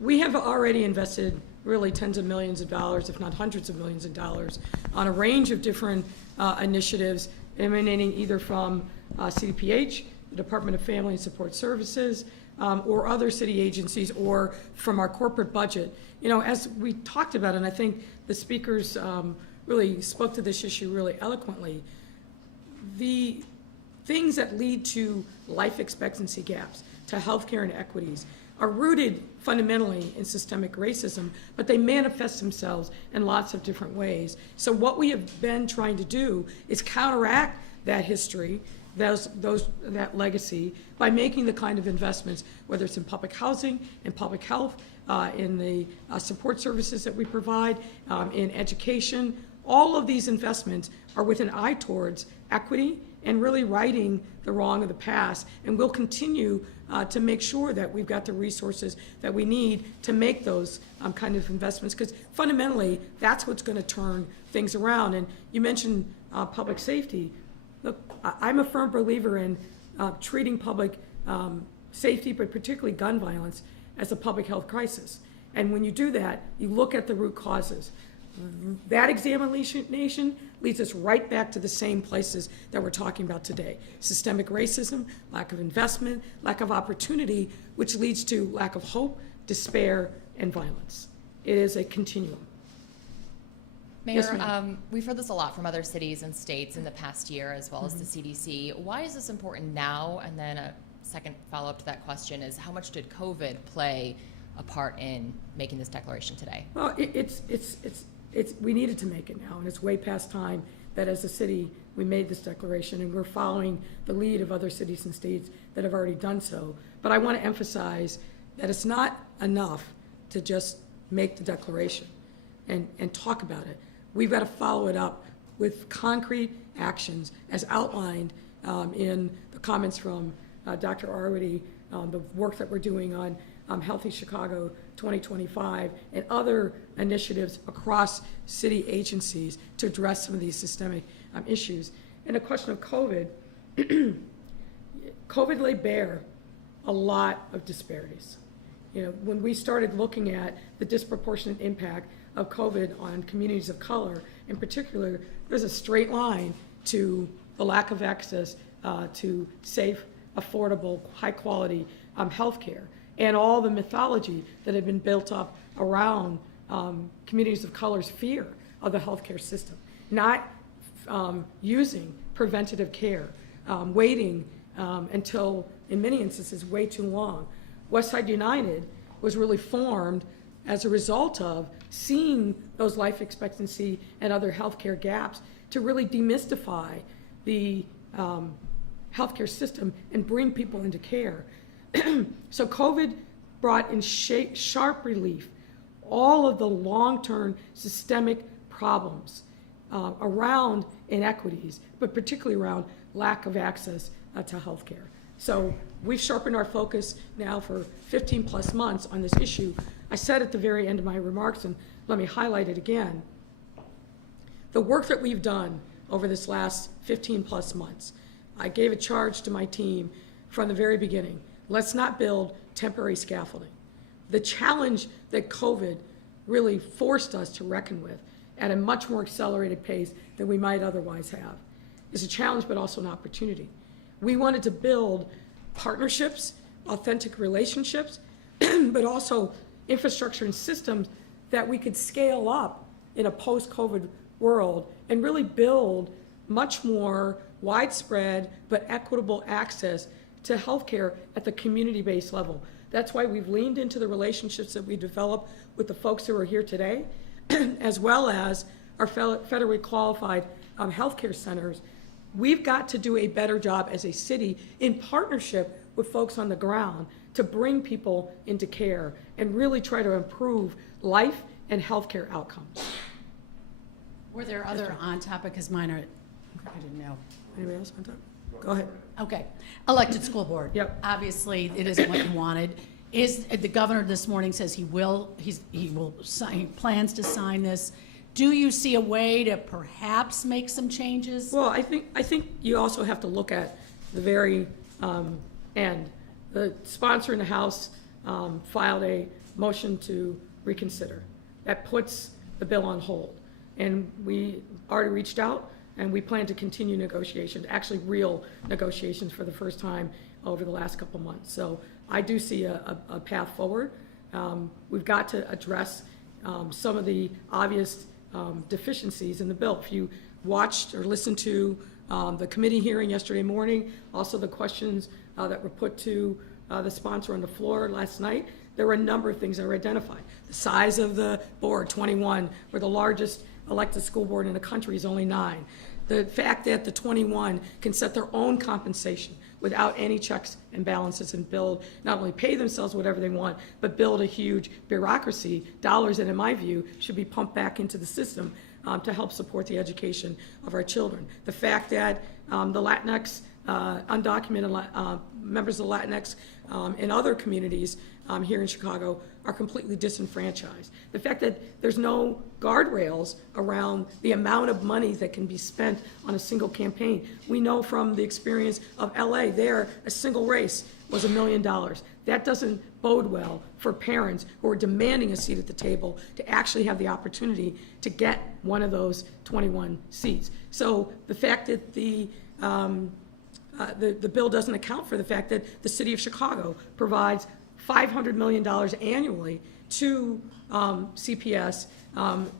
we have already invested really tens of millions of dollars, if not hundreds of millions of dollars, on a range of different initiatives emanating either from CDPH, the Department of Family and Support Services, or other city agencies, or from our corporate budget. You know, as we talked about, and I think the speakers really spoke to this issue really eloquently, the things that lead to life expectancy gaps, to healthcare inequities, are rooted fundamentally in systemic racism, but they manifest themselves in lots of different ways. So what we have been trying to do is counteract that history that legacy by making the kind of investments, whether it's in public housing, in public health, in the support services that we provide, in education. All of these investments are with an eye towards equity and really righting the wrong of the past. And we'll continue to make sure that we've got the resources that we need to make those kind of investments, because fundamentally, that's what's going to turn things around. And you mentioned public safety. Look, I'm a firm believer in treating public safety, but particularly gun violence, as a public health crisis. And when you do that, you look at the root causes. That examination leads us right back to the same places that we're talking about today. Systemic racism, lack of investment, lack of opportunity, which leads to lack of hope, despair, and violence. It is a continuum. Mayor, Yes, we've heard this a lot from other cities and states in the past year, as well as the CDC. Why is this important now? And then a second follow-up to that question is, how much did COVID play a part in making this declaration today? Well, we needed to make it now, and it's way past time that as a city we made this declaration, and we're following the lead of other cities and states that have already done so. But I want to emphasize that it's not enough to just make the declaration and talk about it. We've got to follow it up with concrete actions as outlined in the comments from Dr. Arwady, the work that we're doing on Healthy Chicago 2025 and other initiatives across city agencies to address some of these systemic issues. And the question of COVID, COVID laid bare a lot of disparities. You know, when we started looking at the disproportionate impact of COVID on communities of color, in particular, there's a straight line to the lack of access to safe, affordable, high-quality health care, and all the mythology that had been built up around communities of color's fear of the healthcare system, not using preventative care, waiting until, in many instances, way too long. Westside United was really formed as a result of seeing those life expectancy and other healthcare gaps to really demystify the healthcare system and bring people into care. So COVID brought in sharp relief all of the long-term systemic problems around inequities, but particularly around lack of access to healthcare. So we've sharpened our focus now for 15 plus months on this issue. I said at the very end of my remarks, and let me highlight it again, the work that we've done over this last 15 plus months. I gave a charge to my team from the very beginning. Let's not build temporary scaffolding. The challenge that COVID really forced us to reckon with at a much more accelerated pace than we might otherwise have is a challenge, but also an opportunity. We wanted to build partnerships, authentic relationships, but also infrastructure and systems that we could scale up in a post-COVID world and really build much more widespread but equitable access to healthcare at the community-based level. That's why we've leaned into the relationships that we develop with the folks who are here today, as well as our federally qualified healthcare centers. We've got to do a better job as a city in partnership with folks on the ground to bring people into care and really try to improve life and healthcare outcomes. Were there other on topic, because mine are, I didn't know. Anybody else on top? Go ahead. Okay, elected school board. Yep. Obviously, it isn't what you wanted. Is, the governor this morning says he will sign, he plans to sign this. Do you see a way to perhaps make some changes? Well, I think you also have to look at the very end. The sponsor in the House filed a motion to reconsider. That puts the bill on hold. And we already reached out, and we plan to continue negotiations, actually real negotiations for the first time over the last couple months. So I do see a path forward. We've got to address some of the obvious deficiencies in the bill. If you watched or listened to the committee hearing yesterday morning, also the questions that were put to the sponsor on the floor last night, there were a number of things that were identified. The size of the board, 21, where the largest elected school board in the country is only 9. The fact that the 21 can set their own compensation without any checks and balances and build, not only pay themselves whatever they want, but build a huge bureaucracy, dollars that in my view should be pumped back into the system to help support the education of our children. The fact that the Latinx, undocumented members of the Latinx in other communities here in Chicago are completely disenfranchised. The fact that there's no guardrails around the amount of money that can be spent on a single campaign. We know from the experience of LA there, a single race was $1 million. That doesn't bode well for parents who are demanding a seat at the table to actually have the opportunity to get one of those 21 seats. So the fact that the bill doesn't account for the fact that the city of Chicago provides $500 million annually to CPS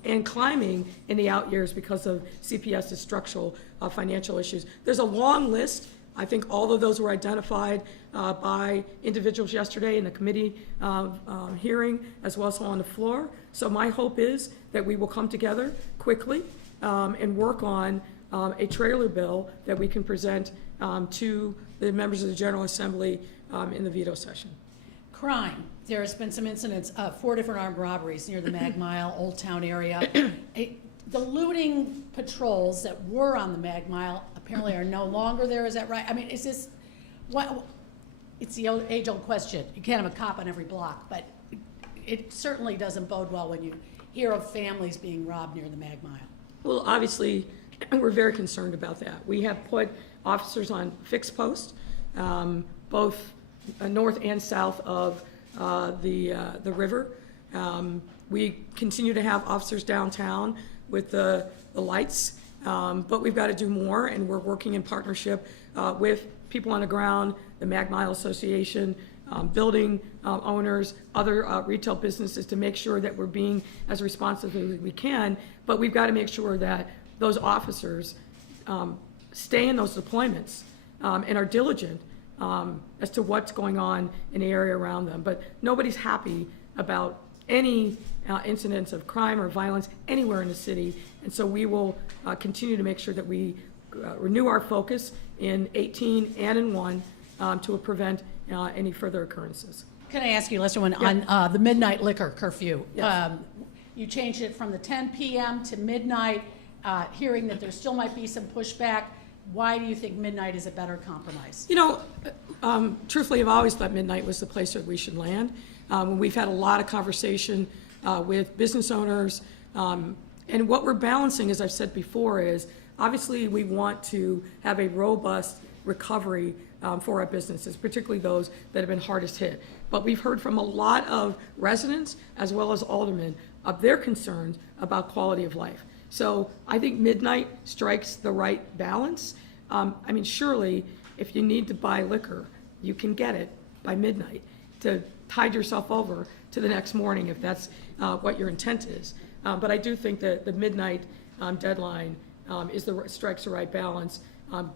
and climbing in the out years because of CPS's structural financial issues. There's a long list. I think all of those were identified by individuals yesterday in the committee hearing as well as on the floor. So my hope is that we will come together quickly and work on a trailer bill that we can present to the members of the General Assembly in the veto session. Crime. There has been some incidents, 4 different armed robberies near the Mag Mile, Old Town area. The looting patrols that were on the Mag Mile apparently are no longer there, is that right? I mean, is this, what? It's the age-old question. You can't have a cop on every block, but it certainly doesn't bode well when you hear of families being robbed near the Mag Mile. Well, obviously, we're very concerned about that. We have put officers on fixed post, both north and south of the river. We continue to have officers downtown with the lights, but we've got to do more, and we're working in partnership with people on the ground, the Mag Mile Association, building owners, other retail businesses to make sure that we're being as responsive as we can, but we've got to make sure that those officers stay in those deployments and are diligent as to what's going on in the area around them. But nobody's happy about any incidents of crime or violence anywhere in the city, and so we will continue to make sure that we renew our focus in 18 and in 1 to prevent any further occurrences. Can I ask you, Lester, on the midnight liquor curfew? Yes. You changed it from the 10 p.m. to midnight, hearing that there still might be some pushback. Why do you think midnight is a better compromise? You know, truthfully, I've always thought midnight was the place that we should land. We've had a lot of conversation with business owners, and what we're balancing, as I've said before, is obviously we want to have a robust recovery for our businesses, particularly those that have been hardest hit. But we've heard from a lot of residents as well as aldermen of their concerns about quality of life. So I think midnight strikes the right balance. I mean, surely if you need to buy liquor, you can get it by midnight to tide yourself over to the next morning if that's what your intent is. But I do think that the midnight deadline strikes the right balance,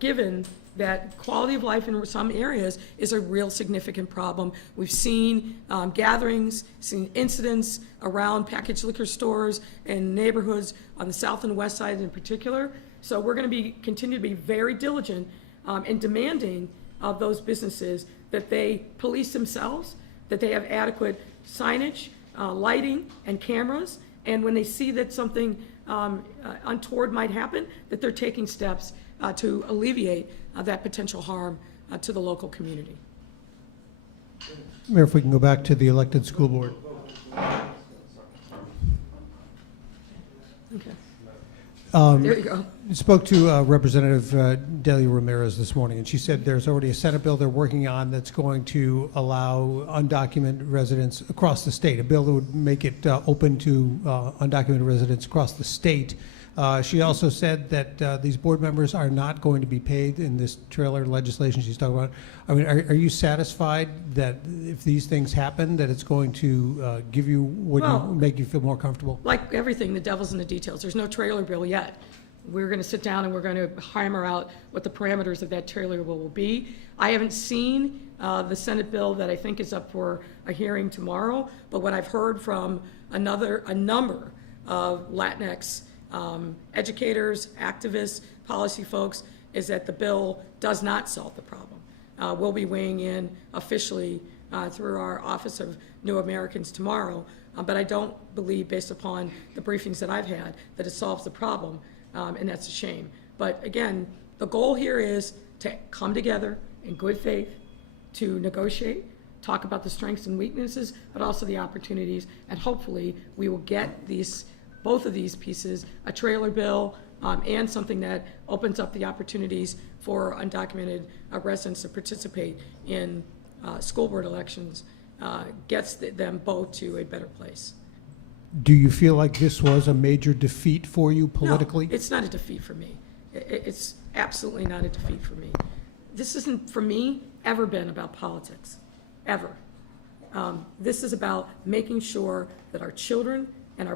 given that quality of life in some areas is a real significant problem. We've seen gatherings, seen incidents around packaged liquor stores and neighborhoods on the south and west side in particular. So we're going to continue to be very diligent in demanding of those businesses that they police themselves, that they have adequate signage, lighting, and cameras, and when they see that something untoward might happen, that they're taking steps to alleviate that potential harm to the local community. Mayor, if we can go back to the elected school board. Okay. There you go. Spoke to Representative Delia Ramirez this morning, and she said there's already a Senate bill they're working on that's going to allow undocumented residents across the state, a bill that would make it open to undocumented residents across the state. She also said that these board members are not going to be paid in this trailer legislation she's talking about. I mean, are you satisfied that if these things happen, that it's going to give you, make you feel more comfortable? Like everything, the devil's in the details. There's no trailer bill yet. We're going to sit down and we're going to hammer out what the parameters of that trailer bill will be. I haven't seen the Senate bill that I think is up for a hearing tomorrow, but what I've heard from a number of Latinx educators, activists, policy folks is that the bill does not solve the problem. We'll be weighing in officially through our Office of New Americans tomorrow, but I don't believe, based upon the briefings that I've had, that it solves the problem, and that's a shame. But again, the goal here is to come together in good faith, to negotiate, talk about the strengths and weaknesses, but also the opportunities, and hopefully we will get both of these pieces, a trailer bill and something that opens up the opportunities for undocumented residents to participate in school board elections, gets them both to a better place. Do you feel like this was a major defeat for you politically? No, it's not a defeat for me. It's absolutely not a defeat for me. This isn't, for me, ever been about politics, ever. This is about making sure that our children and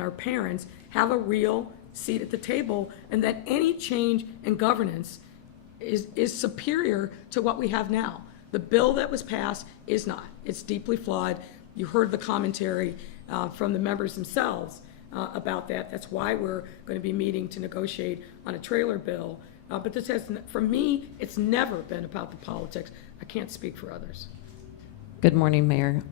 our parents have a real seat at the table, and that any change in governance is superior to what we have now. The bill that was passed is not. It's deeply flawed. You heard the commentary from the members themselves about that. That's why we're going to be meeting to negotiate on a trailer bill. But this has, for me, it's never been about the politics. I can't speak for others. Good morning, Mayor.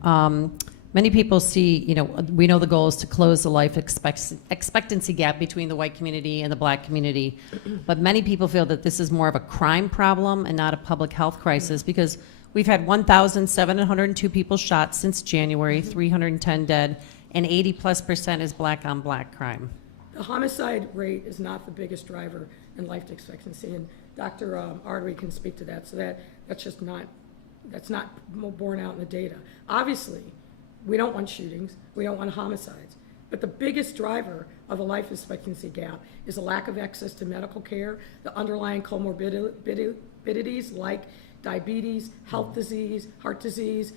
Many people see, we know the goal is to close the life expectancy gap between the white community and the black community, but many people feel that this is more of a crime problem and not a public health crisis, because we've had 1,702 people shot since January, 310 dead, and 80+% is black on black crime. The homicide rate is not the biggest driver in life expectancy, and Dr. Artery can speak to that, so that's not borne out in the data. Obviously, we don't want shootings, we don't want homicides, but the biggest driver of the life expectancy gap is a lack of access to medical care, the underlying comorbidities like diabetes, health disease, heart disease.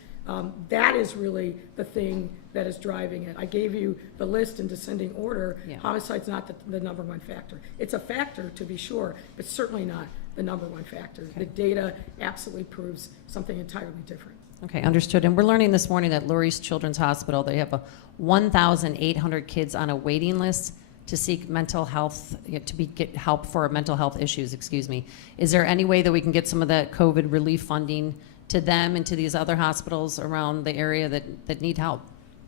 That is really the thing that is driving it. I gave you the list in descending order. Yeah. Homicide's not the number one factor. It's a factor, to be sure, but certainly not the number one factor. Okay. The data absolutely proves something entirely different. Okay, understood. And we're learning this morning that Lurie's Children's Hospital, they have 1,800 kids on a waiting list to seek mental health, get help for mental health issues, excuse me. Is there any way that we can get some of that COVID relief funding to them and to these other hospitals around the area that need help?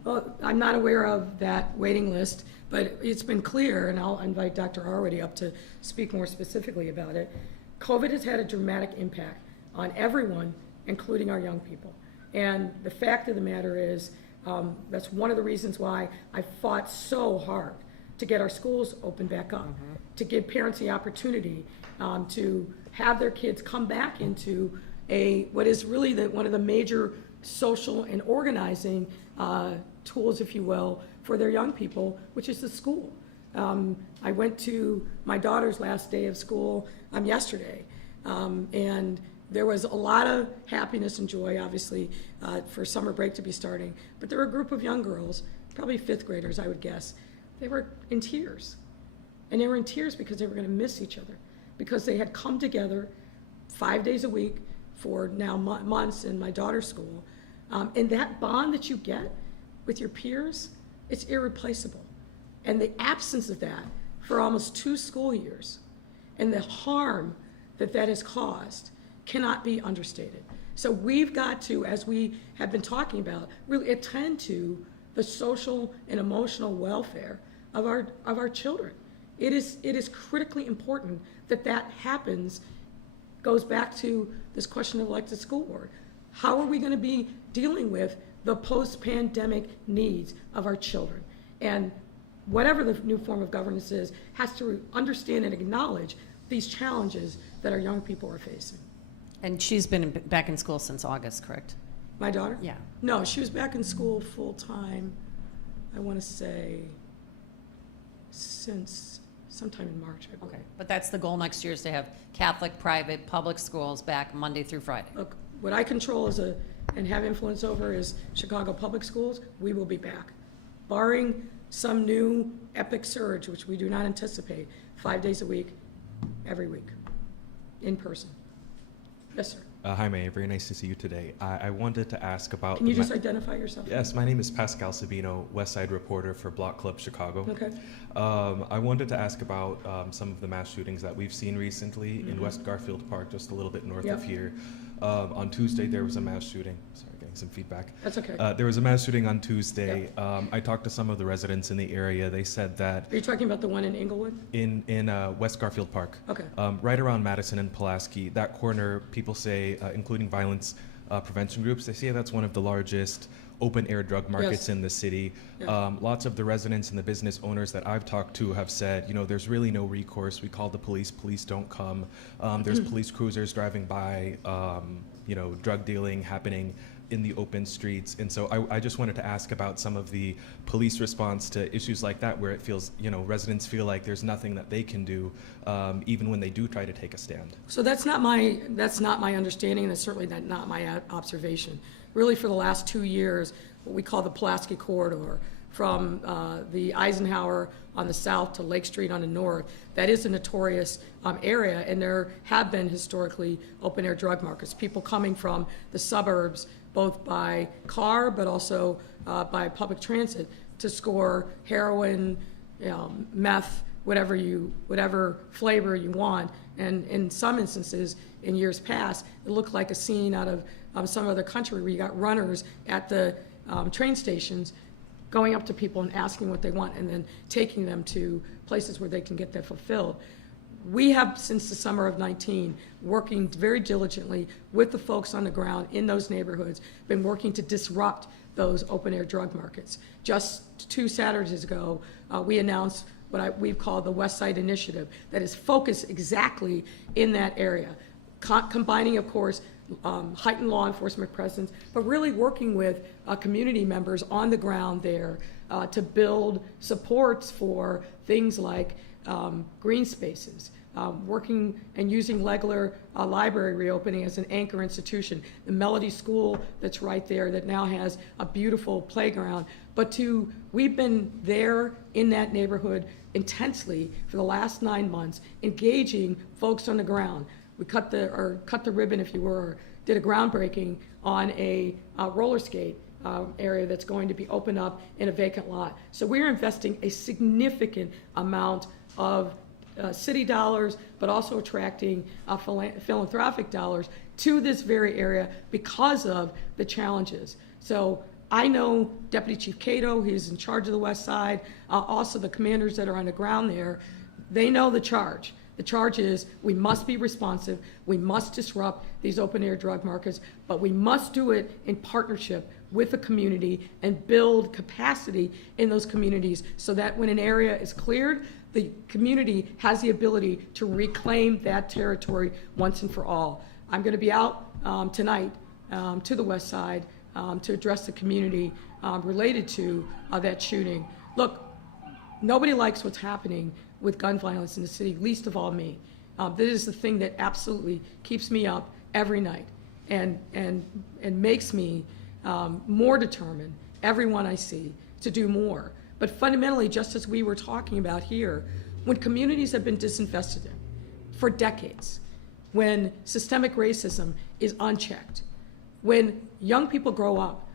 Well, I'm not aware of that waiting list, but it's been clear, and I'll invite Dr. Arwady up to speak more specifically about it. COVID has had a dramatic impact on everyone, including our young people. And the fact of the matter is, that's one of the reasons why I fought so hard to get our schools open back up, to give parents the opportunity to have their kids come back into what is really one of the major social and organizing tools, if you will, for their young people, which is the school. I went to my daughter's last day of school yesterday, and there was a lot of happiness and joy, obviously, for summer break to be starting, but there were a group of young girls, probably fifth graders, I would guess. They were in tears, and they were in tears because they were going to miss each other, because they had come together 5 days a week for now months in my daughter's school, and that bond that you get with your peers, it's irreplaceable. And the absence of that for almost 2 school years, and the harm that has caused, cannot be understated. So we've got to, as we have been talking about, really attend to the social and emotional welfare of our children. It is critically important that happens. Goes back to this question of elected school board. How are we going to be dealing with the post-pandemic needs of our children? And whatever the new form of governance is, has to understand and acknowledge these challenges that our young people are facing. And she's been back in school since August, correct? My daughter? Yeah. No, she was back in school full-time, I want to say, since sometime in March, I believe. Okay, but that's the goal next year, is to have Catholic, private, public schools back Monday through Friday. Look, what I control and have influence over is Chicago public schools. We will be back. Barring some new epic surge, which we do not anticipate, 5 days a week, every week, in person. Yes, sir. Hi, Mayor. Very nice to see you today. I wanted to ask about... Can you just identify yourself? Yes, my name is Pascal Sabino, West Side reporter for Block Club Chicago. Okay. I wanted to ask about some of the mass shootings that we've seen recently in West Garfield Park, just a little bit north of here. On Tuesday, there was a mass shooting. Sorry, getting some feedback. That's okay. There was a mass shooting on Tuesday. I talked to some of the residents in the area. They said that... Are you talking about the one in Inglewood? In West Garfield Park. Okay. Right around Madison and Pulaski, that corner, people say, including violence prevention groups, they say that's one of the largest open-air drug markets in the city. Lots of the residents and the business owners that I've talked to have said, you know, there's really no recourse. We call the police don't come. There's police cruisers driving by, you know, drug dealing happening in the open streets. And so I just wanted to ask about some of the police response to issues like that, where it feels, you know, residents feel like there's nothing that they can do, even when they do try to take a stand. So that's not my understanding, and that's certainly not my observation. Really, for the last 2 years, what we call the Pulaski Corridor, from the Eisenhower on the south to Lake Street on the north, that is a notorious area, and there have been historically open-air drug markets. People coming from the suburbs, both by car but also by public transit, to score heroin, meth, whatever flavor you want. And in some instances, in years past, it looked like a scene out of some other country where you got runners at the train stations going up to people and asking what they want and then taking them to places where they can get that fulfilled. We have, since the summer of 19, working very diligently with the folks on the ground in those neighborhoods, been working to disrupt those open-air drug markets. Just 2 Saturdays ago, we announced what we've called the West Side Initiative, that is focused exactly in that area, combining, of course, heightened law enforcement presence, but really working with community members on the ground there to build supports for things like green spaces, working and using Legler Library reopening as an anchor institution, the Melody School that's right there that now has a beautiful playground. But we've been there in that neighborhood intensely for the last 9 months, engaging folks on the ground. We cut the ribbon, if you were, or did a groundbreaking on a roller skate area that's going to be opened up in a vacant lot. So we're investing a significant amount of city dollars, but also attracting philanthropic dollars to this very area because of the challenges. So I know Deputy Chief Cato, he's in charge of the West Side, also the commanders that are on the ground there, they know the charge. The charge is we must be responsive, we must disrupt these open-air drug markets, but we must do it in partnership with the community and build capacity in those communities so that when an area is cleared, the community has the ability to reclaim that territory once and for all. I'm going to be out tonight to the West Side to address the community related to that shooting. Look, nobody likes what's happening with gun violence in the city, least of all me. This is the thing that absolutely keeps me up every night and makes me more determined, everyone I see, to do more. But fundamentally, just as we were talking about here, when communities have been disinvested in for decades, when systemic racism is unchecked, when young people grow up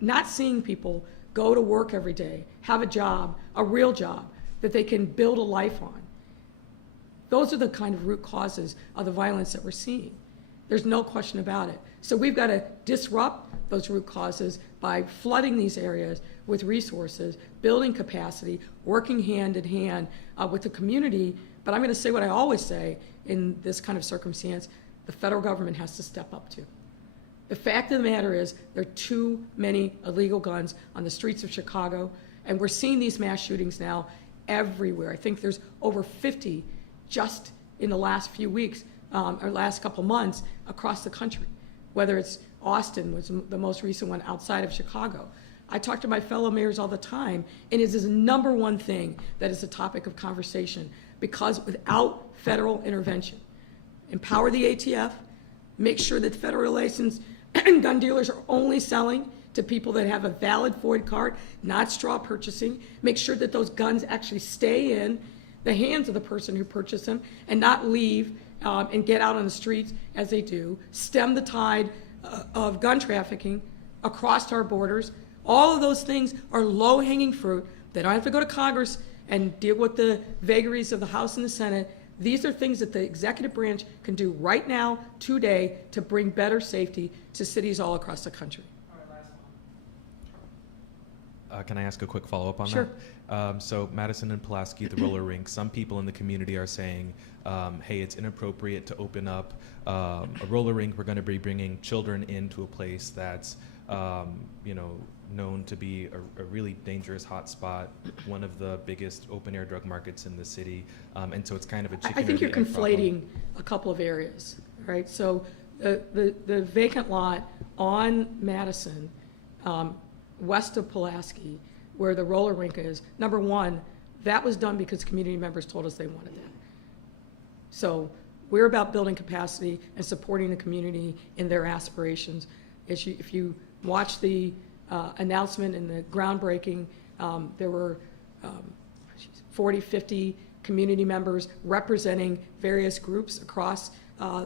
not seeing people go to work every day, have a job, a real job, that they can build a life on. Those are the kind of root causes of the violence that we're seeing. There's no question about it. So we've got to disrupt those root causes by flooding these areas with resources, building capacity, working hand in hand with the community. But I'm going to say what I always say in this kind of circumstance, the federal government has to step up to. The fact of the matter is there are too many illegal guns on the streets of Chicago, and we're seeing these mass shootings now everywhere. I think there's over 50 just in the last few weeks or last couple months across the country, whether it's Austin was the most recent one outside of Chicago. I talk to my fellow mayors all the time, and it is the number one thing that is a topic of conversation, because without federal intervention, empower the ATF, make sure that federal licensed gun dealers are only selling to people that have a valid FOID card, not straw purchasing, make sure that those guns actually stay in the hands of the person who purchased them and not leave and get out on the streets as they do, stem the tide of gun trafficking across our borders. All of those things are low-hanging fruit. They don't have to go to Congress and deal with the vagaries of the House and the Senate. These are things that the executive branch can do right now, today, to bring better safety to cities all across the country. Can I ask a quick follow-up on Sure. that? So Madison and Pulaski, the roller rink, some people in the community are saying, hey, it's inappropriate to open up a roller rink. We're going to be bringing children into a place that's, known to be a really dangerous hotspot, one of the biggest open-air drug markets in the city. And so it's kind of a chicken I think or you're the egg conflating problem. a couple of areas, right? So the vacant lot on Madison, west of Pulaski, where the roller rink is, number one, that was done because community members told us they wanted that. So we're about building capacity and supporting the community in their aspirations. If you watch the announcement and the groundbreaking, there were 40, 50 community members representing various groups across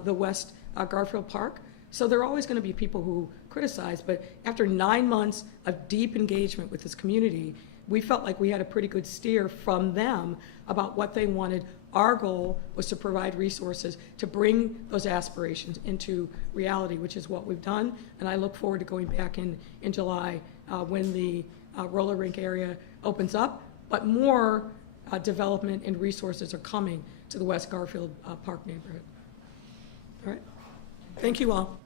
the West Garfield Park. So there are always going to be people who criticize, but after 9 months of deep engagement with this community, we felt like we had a pretty good steer from them about what they wanted. Our goal was to provide resources to bring those aspirations into reality, which is what we've done. And I look forward to going back in July when the roller rink area opens up. But more development and resources are coming to the West Garfield Park neighborhood. All right. Thank you all.